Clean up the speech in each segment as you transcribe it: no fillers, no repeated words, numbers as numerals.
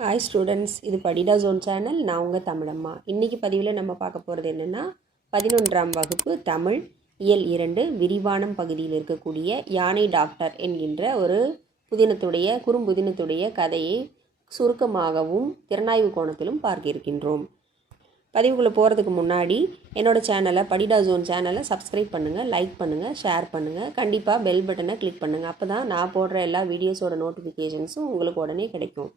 Hi students, இது படிடா zone channel. நான் உங்கள் தமிழம்மா. இன்றைக்கி பதிவில் நம்ம பார்க்க போகிறது என்னென்னா 11ஆம் வகுப்பு தமிழ் இயல் 2 விரிவானம் பகுதியில் இருக்கக்கூடிய யானை டாக்டர் என்கின்ற ஒரு குறும்புதினத்துடைய கதையை சுருக்கமாகவும் திறனாய்வு கோணத்திலும் பார்க்க இருக்கின்றோம். பதிவுக்குள்ளே போகிறதுக்கு முன்னாடி என்னோடய சேனலை படிடா ஜோன் சேனலை சப்ஸ்கிரைப் பண்ணுங்கள், லைக் பண்ணுங்கள், ஷேர் பண்ணுங்கள். கண்டிப்பாக பெல் பட்டனை கிளிக் பண்ணுங்கள். அப்போ தான் நான் போடுற எல்லா வீடியோஸோட நோட்டிஃபிகேஷன்ஸும் உங்களுக்கு உடனே கிடைக்கும்.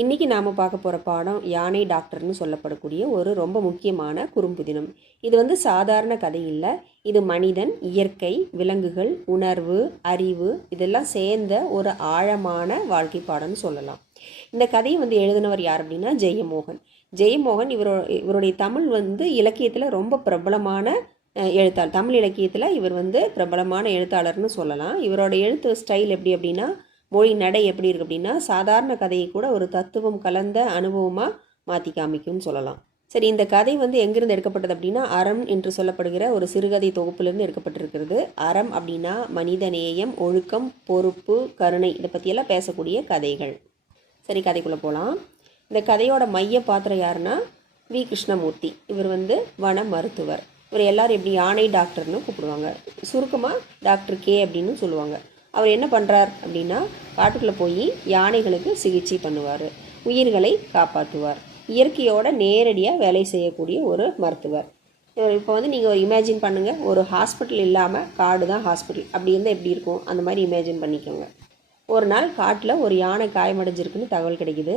இன்றைக்கி நாம் பார்க்க போகிற பாடம் யானை டாக்டர்னு சொல்லப்படக்கூடிய ஒரு ரொம்ப முக்கியமான குறும்புதினம். இது சாதாரண கதை இல்லை. இது மனிதன், இயற்கை, விலங்குகள், உணர்வு, அறிவு இதெல்லாம் சேர்ந்த ஒரு ஆழமான வாழ்க்கை பாடம்னு சொல்லலாம். இந்த கதையை எழுதினவர் யார் அப்படின்னா ஜெயமோகன். இவருடைய தமிழ் இலக்கியத்தில் ரொம்ப பிரபலமான எழுத்தாளர். தமிழ் இலக்கியத்தில் இவர் பிரபலமான எழுத்தாளர்னு சொல்லலாம். இவரோட எழுத்து ஸ்டைல் எப்படி அப்படின்னா, மொழி நடை எப்படி இருக்குது அப்படின்னா, சாதாரண கதையை கூட ஒரு தத்துவம் கலந்த அனுபவமாக மாற்றி காமிக்கும்னு சொல்லலாம். சரி, இந்த கதை எங்கிருந்து எடுக்கப்பட்டது அப்படின்னா, அறம் என்று சொல்லப்படுகிற ஒரு சிறுகதை தொகுப்பிலிருந்து எடுக்கப்பட்டிருக்கிறது. அறம் அப்படின்னா மனித நேயம், ஒழுக்கம், பொறுப்பு, கருணை, இதை பற்றியெல்லாம் பேசக்கூடிய கதைகள். சரி, கதைக்குள்ளே போகலாம். இந்த கதையோட மைய பாத்திரம் யாருன்னா வி. கிருஷ்ணமூர்த்தி. இவர் வன மருத்துவர். இவர் எல்லாரும் எப்படி யானை டாக்டர்னு கூப்பிடுவாங்க. சுருக்கமாக டாக்டர் கே அப்படின்னு சொல்லுவாங்க. அவர் என்ன பண்ணுறார் அப்படின்னா, காட்டுக்குள்ளே போய் யானைகளுக்கு சிகிச்சை பண்ணுவார், உயிர்களை காப்பாற்றுவார். இயற்கையோட நேரடியாக வேலை செய்யக்கூடிய ஒரு மருத்துவர். இப்போ நீங்கள் ஒரு இமேஜின் பண்ணுங்கள், ஒரு ஹாஸ்பிட்டல் இல்லாமல் காடு தான் ஹாஸ்பிட்டல். அப்படி இருந்தால் எப்படி இருக்கும், அந்த மாதிரி இமேஜின் பண்ணிக்கோங்க. ஒரு நாள் காட்டில் ஒரு யானை காயமடைஞ்சிருக்குன்னு தகவல் கிடைக்குது.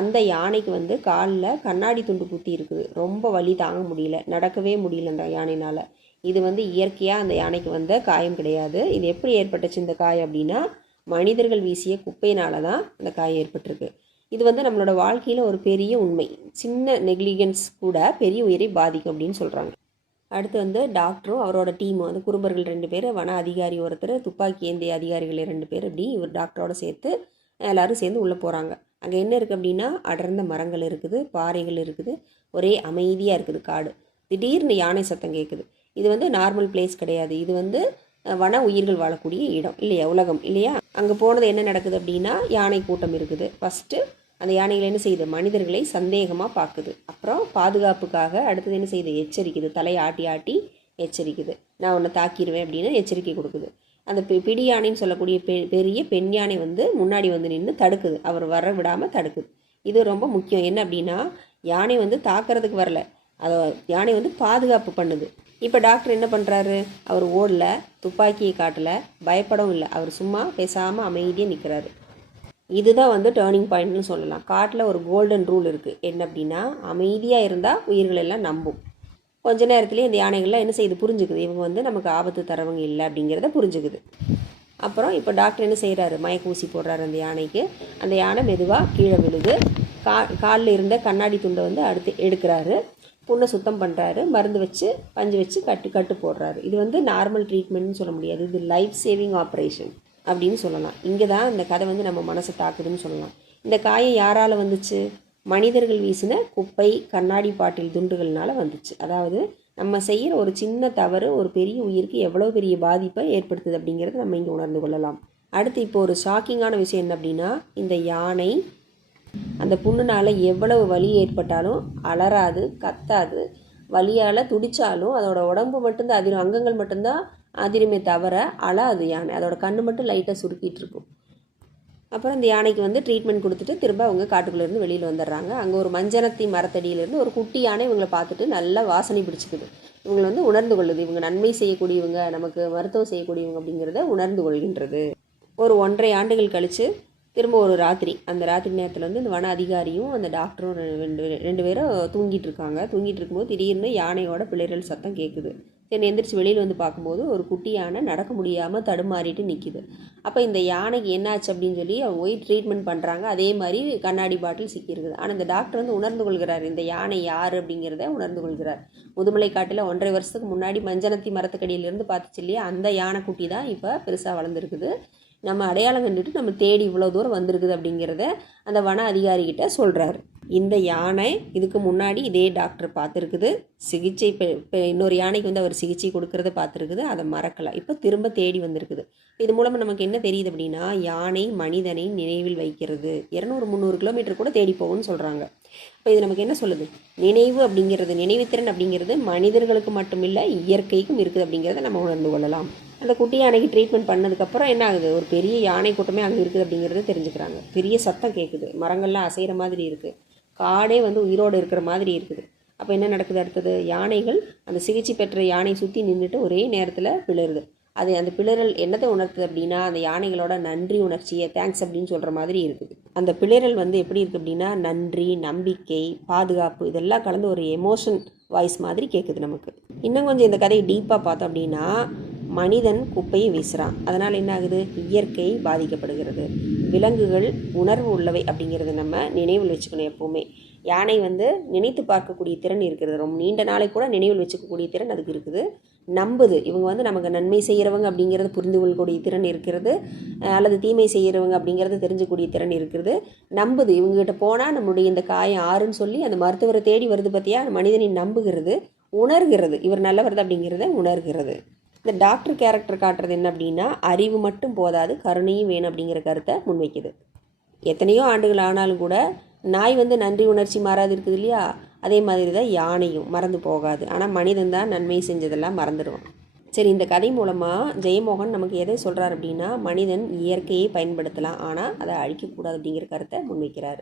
அந்த யானைக்கு காலில் கண்ணாடி துண்டு குத்தி இருக்குது. ரொம்ப வலி தாங்க முடியல, நடக்கவே முடியல அந்த யானைனால். இது இயற்கையாக அந்த யானைக்கு காயம் கிடையாது. இது எப்படி ஏற்பட்டுச்சு இந்த காயம் அப்படின்னா, மனிதர்கள் வீசிய குப்பையினால தான் அந்த காயம் ஏற்பட்டிருக்கு. இது நம்மளோட வாழ்க்கையில் ஒரு பெரிய உண்மை. சின்ன நெக்லிகன்ஸ் கூட பெரிய உயிரை பாதிக்கும் அப்படின்னு சொல்கிறாங்க. அடுத்து டாக்டரும் அவரோட டீமும் குறும்பர்கள் 2 பேர், வன அதிகாரி ஒருத்தர், துப்பாக்கி ஏந்திய அதிகாரிகள் 2 பேர், இப்படி இவர் டாக்டரோட சேர்த்து எல்லோரும் சேர்ந்து உள்ளே போகிறாங்க. அங்கே என்ன இருக்குது அப்படின்னா, அடர்ந்த மரங்கள் இருக்குது, பாறைகள் இருக்குது, ஒரே அமைதியாக இருக்குது காடு. திடீர்னு யானை சத்தம் கேட்குது. இது நார்மல் பிளேஸ் கிடையாது. இது வன உயிர்கள் வாழக்கூடிய இடம் இல்லையா, உலகம் இல்லையா. அங்கே போனது என்ன நடக்குது அப்படின்னா, யானை கூட்டம் இருக்குது. ஃபஸ்ட்டு அந்த யானைகள் என்ன செய்யுது, மனிதர்களை சந்தேகமாக பார்க்குது. அப்புறம் பாதுகாப்புக்காக அடுத்தது என்ன செய்யுது, எச்சரிக்குது. தலையை ஆட்டி ஆட்டி எச்சரிக்குது, நான் உன்னை தாக்கிடுவேன் அப்படின்னு எச்சரிக்கை கொடுக்குது. அந்த பிடி யானைன்னு சொல்லக்கூடிய பெரிய பெண் யானை முன்னாடி நின்று தடுக்குது, அவர் வர விடாமல் தடுக்குது. இது ரொம்ப முக்கியம். என்ன அப்படின்னா, யானை தாக்கிறதுக்கு வரல, அதை யானை பாதுகாப்பு பண்ணுது. இப்போ டாக்டர் என்ன பண்ணுறாரு, அவர் ஓடல, துப்பாக்கியை காட்டலை, பயப்படவும் இல்லை. அவர் சும்மா பேசாமல் அமைதியாக நிற்கிறாரு. இதுதான் டேர்னிங் பாயிண்ட்னு சொல்லலாம். காட்டில் ஒரு கோல்டன் ரூல் இருக்குது. என்ன அப்படின்னா, அமைதியாக இருந்தால் உயிர்கள் எல்லாம் நம்பும். கொஞ்ச நேரத்துலேயே இந்த யானைகள்லாம் என்ன செய்யுது, புரிஞ்சுக்குது. இவங்க நமக்கு ஆபத்து தரவங்க இல்லை அப்படிங்கிறத புரிஞ்சுக்குது. அப்புறம் இப்போ டாக்டர் என்ன செய்கிறாரு, மயக்க ஊசி போடுறாரு அந்த யானைக்கு. அந்த யானை மெதுவாக கீழே விழுது. காலில் இருந்த கண்ணாடி துண்டை அடுத்து எடுக்கிறாரு. புண்ணை சுத்தம் பண்ணுறாரு. மருந்து வச்சு பஞ்சு வச்சு கட்டு போடுறாரு. இது நார்மல் ட்ரீட்மெண்ட்னு சொல்ல முடியாது. இது லைஃப் சேவிங் ஆப்ரேஷன் அப்படின்னு சொல்லலாம். இங்கே தான் இந்த கதை நம்ம மனசை தாக்குதுன்னு சொல்லலாம். இந்த காயம் யாரால் வந்துச்சு, மனிதர்கள் வீசின குப்பை, கண்ணாடி பாட்டில் துண்டுகள்னால வந்துச்சு. அதாவது நம்ம செய்கிற ஒரு சின்ன தவறு ஒரு பெரிய உயிருக்கு எவ்வளோ பெரிய பாதிப்பை ஏற்படுத்துது அப்படிங்கிறத நம்ம இங்கே உணர்ந்து கொள்ளலாம். அடுத்து இப்போ ஒரு ஷாக்கிங்கான விஷயம் என்ன அப்படின்னா, இந்த யானை அந்த புண்ணுனால் எவ்வளவு வலி ஏற்பட்டாலும் அலறாது, கத்தாது. வலியால் துடித்தாலும் அதோட உடம்பு மட்டும்தான் அதிரும், அங்கங்கள் மட்டும்தான் அதிருமே தவிர அழாது யானை. அதோட கண்ணு மட்டும் லைட்டாக சுருக்கிட்டு இருக்கும். அப்புறம் இந்த யானைக்கு ட்ரீட்மெண்ட் கொடுத்துட்டு திரும்ப அவங்க காட்டுக்குள்ளேருந்து வெளியில் வந்துடுறாங்க. அங்கே ஒரு மஞ்சனத்தி மரத்தடியிலேருந்து ஒரு குட்டி யானை இவங்களை பார்த்துட்டு நல்லா வாசனை பிடிச்சிக்குது. இவங்களை உணர்ந்து கொள்ளுது. இவங்க நன்மை செய்யக்கூடியவங்க, நமக்கு மருத்துவம் செய்யக்கூடியவங்க அப்படிங்கிறத உணர்ந்து கொள்கின்றது. ஒரு 1.5 ஆண்டுகள் கழித்து திரும்ப ஒரு ராத்திரி, அந்த ராத்திரி நேரத்தில் இந்த வன அதிகாரியும் அந்த டாக்டரும் ரெண்டு பேரும் தூங்கிட்டு இருக்காங்க. தூங்கிட்டு இருக்கும்போது திடீர்னு யானையோட பிளறல் சத்தம் கேட்குது. சரி, எந்திரிச்சு வெளியில் பார்க்கும்போது ஒரு குட்டி யானை நடக்க முடியாமல் தடுமாறிட்டு நிற்கிது. அப்போ இந்த யானைக்கு என்னாச்சு அப்படின்னு சொல்லி அவங்க போய் ட்ரீட்மெண்ட் பண்ணுறாங்க. அதே மாதிரி கண்ணாடி பாட்டில் சிக்கியிருக்குது. ஆனால் இந்த டாக்டர் உணர்ந்து கொள்கிறார், இந்த யானை யார் அப்படிங்கிறத உணர்ந்து கொள்கிறார். முதுமலை காட்டில் 1.5 வருஷத்துக்கு முன்னாடி மஞ்சனத்தி மரத்துக்கடியிலேருந்து பார்த்துச்சு இல்லையா, அந்த யானை குட்டி தான் இப்போ பெருசாக வளர்ந்துருக்குது. நம்ம அடையாளம் கண்டுட்டு நம்ம தேடி இவ்வளோ தூரம் வந்திருக்குது அப்படிங்கிறத அந்த வன அதிகாரிகிட்ட சொல்கிறாரு. இந்த யானை இதுக்கு முன்னாடி இதே டாக்டர் பார்த்துருக்குது, சிகிச்சை இன்னொரு யானைக்கு வந்து அவர் சிகிச்சை கொடுக்கறத பார்த்துருக்குது, அதை மறக்கலை. இப்போ திரும்ப தேடி வந்திருக்குது. இது மூலமாக நமக்கு என்ன தெரியுது அப்படின்னா, யானை மனிதனை நினைவில் வைக்கிறது. 200-300 கிலோமீட்டர் கூட தேடி போகும்னு சொல்கிறாங்க. இப்போ இது நமக்கு என்ன சொல்லுது? நினைவு அப்படிங்கிறது, நினைவுத்திறன் அப்படிங்கிறது மனிதர்களுக்கு மட்டும் இல்லை, இயற்கைக்கும் இருக்குது அப்படிங்கிறத நம்ம உணர்ந்து கொள்ளலாம். அந்த குட்டி யானைக்கு ட்ரீட்மெண்ட் பண்ணதுக்கப்புறம் என்ன ஆகுது? ஒரு பெரிய யானை கூட்டமே அங்கே இருக்குது அப்படிங்கிறத தெரிஞ்சுக்கிறாங்க. பெரிய சத்தம் கேட்குது, மரங்கள்லாம் அசைகிற மாதிரி இருக்குது, காடே வந்து உயிரோடு இருக்கிற மாதிரி இருக்குது. அப்போ என்ன நடக்குது? அடுத்தது யானைகள் அந்த சிகிச்சை பெற்ற யானை சுற்றி நின்றுட்டு ஒரே நேரத்தில் பிளருது. அது அந்த பிளறல் என்னத்தை உணர்த்துது அப்படின்னா, அந்த யானைகளோட நன்றி உணர்ச்சியை, தேங்க்ஸ் அப்படின்னு சொல்கிற மாதிரி இருக்குது. அந்த பிளறல் வந்து எப்படி இருக்குது அப்படின்னா, நன்றி, நம்பிக்கை, பாதுகாப்பு இதெல்லாம் கலந்து ஒரு எமோஷன் வாய்ஸ் மாதிரி கேட்குது நமக்கு. இன்னும் கொஞ்சம் இந்த கதையை டீப்பாக பார்த்தோம் அப்படின்னா, மனிதன் குப்பையை வீசுகிறான், அதனால் என்ன ஆகுது? இயற்கை பாதிக்கப்படுகிறது. விலங்குகள் உணர்வு உள்ளவை அப்படிங்கிறத நம்ம நினைவில் வச்சுக்கணும் எப்போவுமே. யானை வந்து நினைத்து பார்க்கக்கூடிய திறன் இருக்கிறது, ரொம்ப நீண்ட நாளை கூட நினைவில் வச்சுக்கக்கூடிய திறன் அதுக்கு இருக்குது. நம்புது, இவங்க வந்து நமக்கு நன்மை செய்கிறவங்க அப்படிங்கிறது புரிந்து கொள்ளக்கூடிய திறன் இருக்கிறது, அல்லது தீமை செய்கிறவங்க அப்படிங்கிறது தெரிஞ்சக்கூடிய திறன் இருக்கிறது. நம்புது, இவங்ககிட்ட போனால் நம்மளுடைய இந்த காயம் ஆறுன்னு சொல்லி அந்த மருத்துவரை தேடி வருது பார்த்தியா, மனிதனை நம்புகிறது, உணர்கிறது, இவர் நல்லவர் அப்படிங்கிறத உணர்கிறது. இந்த டாக்டர் கேரக்டர் காட்டுறது என்ன அப்படின்னா, அறிவு மட்டும் போதாது, கருணையும் வேணும் அப்படிங்கிற கருத்தை முன்வைக்குது. எத்தனையோ ஆண்டுகள் ஆனாலும் கூட நாய் வந்து நன்றி உணர்ச்சி மாறாது இருக்குது இல்லையா, அதே மாதிரி தான் யானையும் மறந்து போகாது. ஆனால் மனிதன் தான் நன்மை செஞ்சதெல்லாம் மறந்துடுவான். சரி, இந்த கதை மூலமாக ஜெயமோகன் நமக்கு எதை சொல்கிறார் அப்படின்னா, மனிதன் இயற்கையை பயன்படுத்தலாம், ஆனால் அதை அழிக்கக்கூடாது அப்படிங்கிற கருத்தை முன்வைக்கிறார்.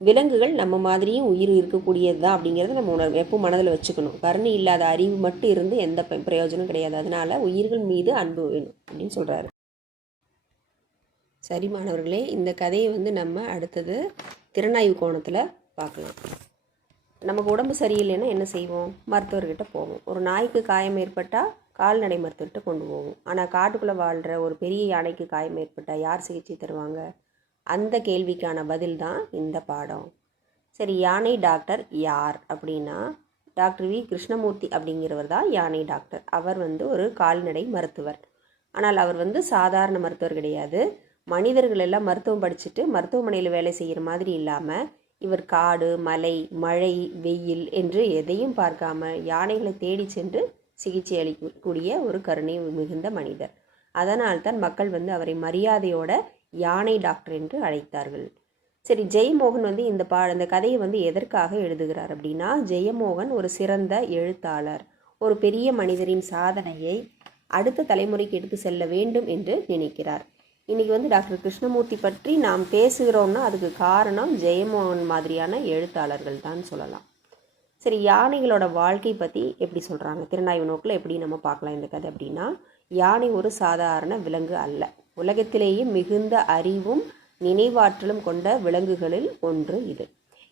விலங்குகள் நம்ம மாதிரியும் உயிர் இருக்கக்கூடியது தான் அப்படிங்கிறத நம்ம எப்பவும் மனதில் வச்சுக்கணும். கருணை இல்லாத அறிவு மட்டும் இருந்து எந்த பிரயோஜனம் கிடையாது. அதனால் உயிர்கள் மீது அன்பு வேணும் அப்படின்னு சொல்கிறாரு. சரி மாணவர்களே, இந்த கதையை வந்து நம்ம அடுத்தது திறனாய்வு கோணத்தில் பார்க்கலாம். நமக்கு உடம்பு சரியில்லைன்னா என்ன செய்வோம்? மருத்துவர்கிட்ட போவோம். ஒரு நாய்க்கு காயம் ஏற்பட்டால் கால்நடை மருத்துவர்கிட்ட கொண்டு போவோம். ஆனால் காட்டுக்குள்ளே வாழ்கிற ஒரு பெரிய யானைக்கு காயம் ஏற்பட்டால் யார் சிகிச்சை தருவாங்க? அந்த கேள்விக்கான பதில் தான் இந்த பாடம். சரி, யானை டாக்டர் யார் அப்படின்னா, டாக்டர் வி கிருஷ்ணமூர்த்தி அப்படிங்கிறவர் தான் யானை டாக்டர். அவர் வந்து ஒரு கால்நடை மருத்துவர். ஆனால் அவர் வந்து சாதாரண மருத்துவர் கிடையாது. மனிதர்கள் எல்லாம் மருத்துவம் படிச்சுட்டு மருத்துவமனையில் வேலை செய்கிற மாதிரி இல்லாமல், இவர் காடு, மலை, மழை, வெயில் என்று எதையும் பார்க்காம யானைகளை தேடி சென்று சிகிச்சை அளிக்கக்கூடிய ஒரு கருணை மிகுந்த மனிதர். அதனால்தான் மக்கள் வந்து அவரை மரியாதையோட யானை டாக்டர் என்று அழைத்தார்கள். சரி, ஜெயமோகன் வந்து இந்த கதையை வந்து எதற்காக எழுதுகிறார் அப்படின்னா, ஜெயமோகன் ஒரு சிறந்த எழுத்தாளர். ஒரு பெரிய மனிதரின் சாதனையை அடுத்த தலைமுறைக்கு எடுத்து செல்ல வேண்டும் என்று நினைக்கிறார். இன்றைக்கி வந்து டாக்டர் கிருஷ்ணமூர்த்தி பற்றி நாம் பேசுகிறோம்னா அதுக்கு காரணம் ஜெயமோகன் மாதிரியான எழுத்தாளர்கள் தான் சொல்லலாம். சரி, யானைகளோட வாழ்க்கை பற்றி எப்படி சொல்கிறாங்க, திறனாய்வு நோக்கில் எப்படி நம்ம பார்க்கலாம் இந்த கதை அப்படின்னா, யானை ஒரு சாதாரண விலங்கு அல்ல. உலகத்திலேயே மிகுந்த அறிவும் நினைவாற்றலும் கொண்ட விலங்குகளில் ஒன்று இது.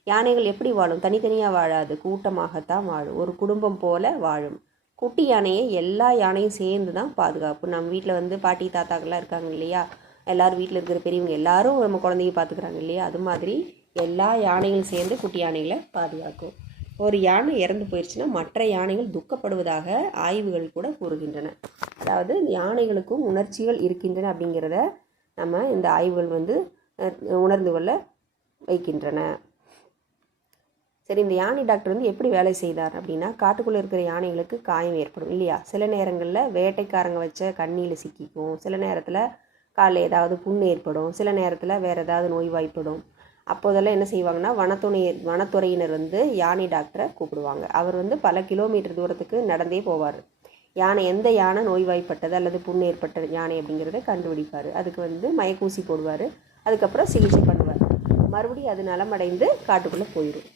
யானைகள் எப்படி வாழும்? தனித்தனியாக வாழாது, கூட்டமாகத்தான் வாழும், ஒரு குடும்பம் போல வாழும். குட்டி யானையை எல்லா யானையும் சேர்ந்து தான் பாதுகாப்பு. நம்ம வீட்டில் வந்து பாட்டி தாத்தாக்கள்லாம் இருக்காங்க இல்லையா, எல்லோரும் வீட்டில் இருக்கிற பெரியவங்க எல்லாரும் நம்ம குழந்தைய பார்த்துக்கிறாங்க இல்லையா, அது மாதிரி எல்லா யானைகளும் சேர்ந்து குட்டி யானைகளை பாதுகாக்கும். ஒரு யானை இறந்து போயிடுச்சுன்னா மற்ற யானைகள் துக்கப்படுவதாக ஆய்வுகள் கூட கூறுகின்றன. அதாவது யானைகளுக்கும் உணர்ச்சிகள் இருக்கின்றன அப்படிங்கிறத நம்ம இந்த ஆய்வுகள் வந்து உணர்ந்து கொள்ள வைக்கின்றன. சரி, இந்த யானை டாக்டர் வந்து எப்படி வேலை செய்தார் அப்படின்னா, காட்டுக்குள்ளே இருக்கிற யானைகளுக்கு காயம் ஏற்படும் இல்லையா, சில நேரங்களில் வேட்டைக்காரங்க வச்ச கண்ணியில் சிக்கிக்கும், சில நேரத்தில் காலில் ஏதாவது புண் ஏற்படும், சில நேரத்தில் வேறு ஏதாவது நோய்வாய்ப்படும். அப்போதெல்லாம் என்ன செய்வாங்கன்னா, வனத்துறையினர் வந்து யானை டாக்டரை கூப்பிடுவாங்க. அவர் வந்து பல கிலோமீட்டர் தூரத்துக்கு நடந்தே போவார். எந்த யானை நோய்வாய்ப்பட்டது அல்லது புண் ஏற்பட்ட யானை அப்படிங்கிறத கண்டுபிடிப்பார். அதுக்கு வந்து மயக்கூசி போடுவார். அதுக்கப்புறம் சிகிச்சை பண்ணுவார். மறுபடியும் அது நலமடைந்து காட்டுக்குள்ளே போயிடும்.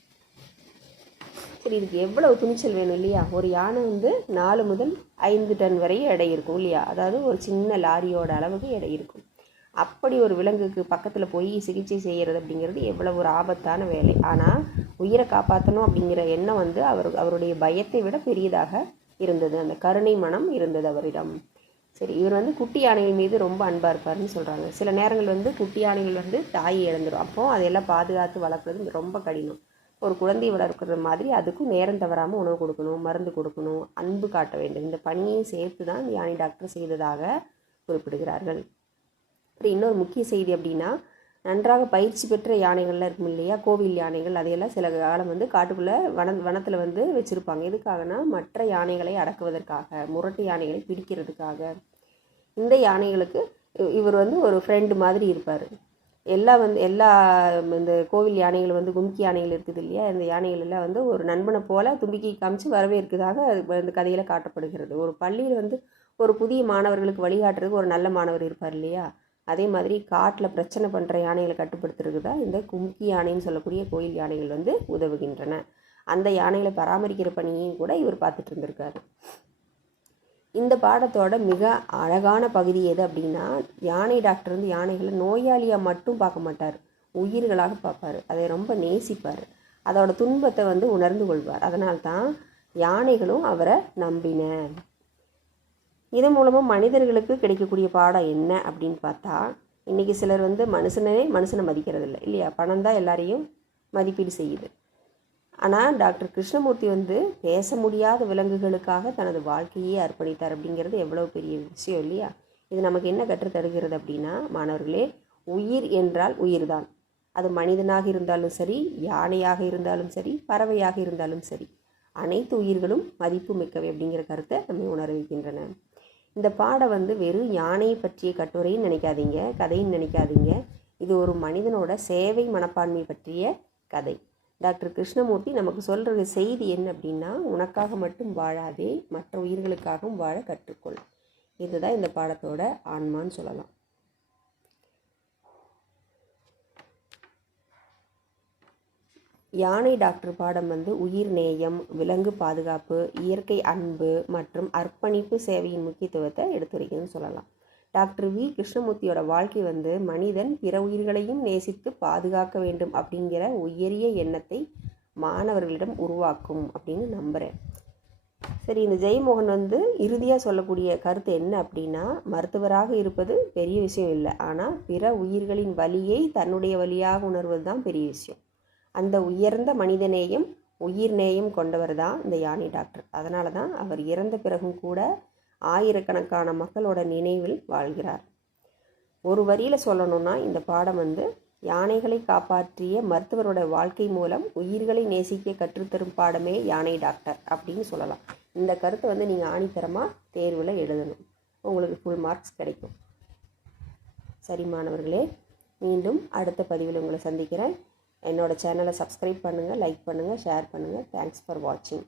சரி, இதுக்கு எவ்வளவு துணிச்சல் வேணும் இல்லையா? ஒரு யானை வந்து 4 முதல் 5 டன் வரை எடை இருக்கும் இல்லையா, அதாவது ஒரு சின்ன லாரியோட அளவுக்கு எடை இருக்கும். அப்படி ஒரு விலங்குக்கு பக்கத்தில் போய் சிகிச்சை செய்கிறது அப்படிங்கிறது எவ்வளவு ஒரு ஆபத்தான வேலை. ஆனால் உயிரை காப்பாற்றணும் அப்படிங்கிற எண்ணம் வந்து அவருடைய பயத்தை விட பெரியதாக இருந்தது. அந்த கருணை மனம் இருந்தது அவரிடம். சரி, இவர் வந்து குட்டி யானைகள் மீது ரொம்ப அன்பாக இருப்பார்னு சொல்கிறாங்க. சில நேரங்கள் வந்து குட்டி யானைகள் வந்து தாயை இழந்துடும். அப்போது அதையெல்லாம் பாதுகாத்து வளர்க்குறது ரொம்ப கடினம். ஒரு குழந்தையை வளர்க்குறது மாதிரி அதுக்கும் நேரம் தவறாமல் உணவு கொடுக்கணும், மருந்து கொடுக்கணும், அன்பு காட்ட வேண்டும். இந்த பணியை சேர்த்து தான் யானை டாக்டர் செய்ததாக குறிப்பிடுகிறார்கள். இன்னொரு முக்கிய செய்தி அப்படின்னா, நன்றாக பயிற்சி பெற்ற யானைகள்லாம் இருக்கும் இல்லையா, கோவில் யானைகள், அதையெல்லாம் சில காலம் வந்து காட்டுக்குள்ளே வனத்தில் வந்து வச்சுருப்பாங்க. எதுக்காகனா மற்ற யானைகளை அடக்குவதற்காக, முரட்டு யானைகளை பிடிக்கிறதுக்காக. இந்த யானைகளுக்கு இவர் வந்து ஒரு ஃப்ரெண்டு மாதிரி இருப்பார். எல்லா இந்த கோவில் யானைகள் வந்து கும்கி யானைகள் இருக்குது இல்லையா, இந்த யானைகள் எல்லாம் வந்து ஒரு நண்பனை போல் தும்பிக்கை காமிச்சு வரவேற்கிறதாக இந்த கதையில் காட்டப்படுகிறது. ஒரு பள்ளியில் வந்து ஒரு புதிய மாணவர்களுக்கு வழிகாட்டுறதுக்கு ஒரு நல்ல மாணவர் இருப்பார் இல்லையா, அதே மாதிரி காட்டில் பிரச்சனை பண்ணுற யானைகளை கட்டுப்படுத்துறதுக்கு தான் இந்த கும்கி யானைன்னு சொல்லக்கூடிய கோயில் யானைகள் வந்து உதவுகின்றன. அந்த யானைகளை பராமரிக்கிற பணியையும் கூட இவர் பார்த்துட்டு இருந்திருக்காரு. இந்த பாடத்தோட மிக அழகான பகுதி எது அப்படின்னா, யானை டாக்டர் வந்து யானைகளை நோயாளியாக மட்டும் பார்க்க மாட்டார், உயிர்களாக பார்ப்பார். அதை ரொம்ப நேசிப்பார், அதோட துன்பத்தை வந்து உணர்ந்து கொள்வார். அதனால்தான் யானைகளும் அவரை நம்பின. இதன் மூலமாக மனிதர்களுக்கு கிடைக்கக்கூடிய பாடம் என்ன அப்படின்னு பார்த்தா, இன்றைக்கி சிலர் வந்து மனுஷனை மதிக்கிறது இல்லை இல்லையா, பணம் தான் எல்லாரையும் மதிப்பீடு செய்யுது. ஆனால் டாக்டர் கிருஷ்ணமூர்த்தி வந்து பேச முடியாத விலங்குகளுக்காக தனது வாழ்க்கையே அர்ப்பணித்தார் அப்படிங்கிறது எவ்வளோ பெரிய விஷயம் இல்லையா. இது நமக்கு என்ன கற்றுத்தருகிறது அப்படின்னா, மாணவர்களே, உயிர் என்றால் உயிர் தான். அது மனிதனாக இருந்தாலும் சரி, யானையாக இருந்தாலும் சரி, பறவையாக இருந்தாலும் சரி, அனைத்து உயிர்களும் மதிப்பு மிக்கவை அப்படிங்கிற கருத்தை நம்ம உணர வைக்கின்றன. இந்த பாடம் வந்து வெறும் யானையை பற்றிய கட்டுரைன்னு நினைக்காதீங்க, கதைன்னு நினைக்காதீங்க. இது ஒரு மனிதனோட சேவை மனப்பான்மை பற்றிய கதை. டாக்டர் கிருஷ்ணமூர்த்தி நமக்கு சொல்கிற செய்தி என்ன அப்படின்னா, உனக்காக மட்டும் வாழாதே, மற்ற உயிர்களுக்காகவும் வாழ கற்றுக்கொள். இதுதான் இந்த பாடத்தோட ஆன்மான்னு சொல்லலாம். யானை டாக்டர் பாடம் வந்து உயிர் நேயம், விலங்கு பாதுகாப்பு, இயற்கை அன்பு மற்றும் அர்ப்பணிப்பு சேவையின் முக்கியத்துவத்தை எடுத்துரைக்குதுன்னு சொல்லலாம். டாக்டர் வி கிருஷ்ணமூர்த்தியோட வாழ்க்கை வந்து மனிதன் பிற உயிர்களையும் நேசித்து பாதுகாக்க வேண்டும் அப்படிங்கிற உயரிய எண்ணத்தை மாணவர்களிடம் உருவாக்கும் அப்படின்னு நம்புகிறேன். சரி, இந்த ஜெயமோகன் வந்து இறுதியாக சொல்லக்கூடிய கருத்து என்ன அப்படின்னா, மருத்துவராக இருப்பது பெரிய விஷயம் இல்லை, ஆனால் பிற உயிர்களின் வலியை தன்னுடைய வலியாக உணர்வது தான் பெரிய விஷயம். அந்த உயர்ந்த மனிதநேயம், உயிர் நேயம் கொண்டவர் தான் இந்த யானை டாக்டர். அதனால தான் அவர் இறந்த பிறகும் கூட ஆயிரக்கணக்கான மக்களோட நினைவில் வாழ்கிறார். ஒரு வரியில் சொல்லணும்னா, இந்த பாடம் வந்து யானைகளை காப்பாற்றிய மருத்துவரோட வாழ்க்கை மூலம் உயிர்களை நேசிக்க கற்றுத்தரும் பாடமே யானை டாக்டர் அப்படின்னு சொல்லலாம். இந்த கருத்தை வந்து நீங்கள் ஆணித்தரமாக தேர்வில் எழுதணும், உங்களுக்கு ஃபுல் மார்க்ஸ் கிடைக்கும். சரி மாணவர்களே, மீண்டும் அடுத்த பதிவில் உங்களை சந்திக்கிறேன். என்னோட சேனலை சப்ஸ்கிரைப் பண்ணுங்கள், லைக் பண்ணுங்கள், ஷேர் பண்ணுங்கள். தேங்க்ஸ் ஃபார் வாட்சிங்.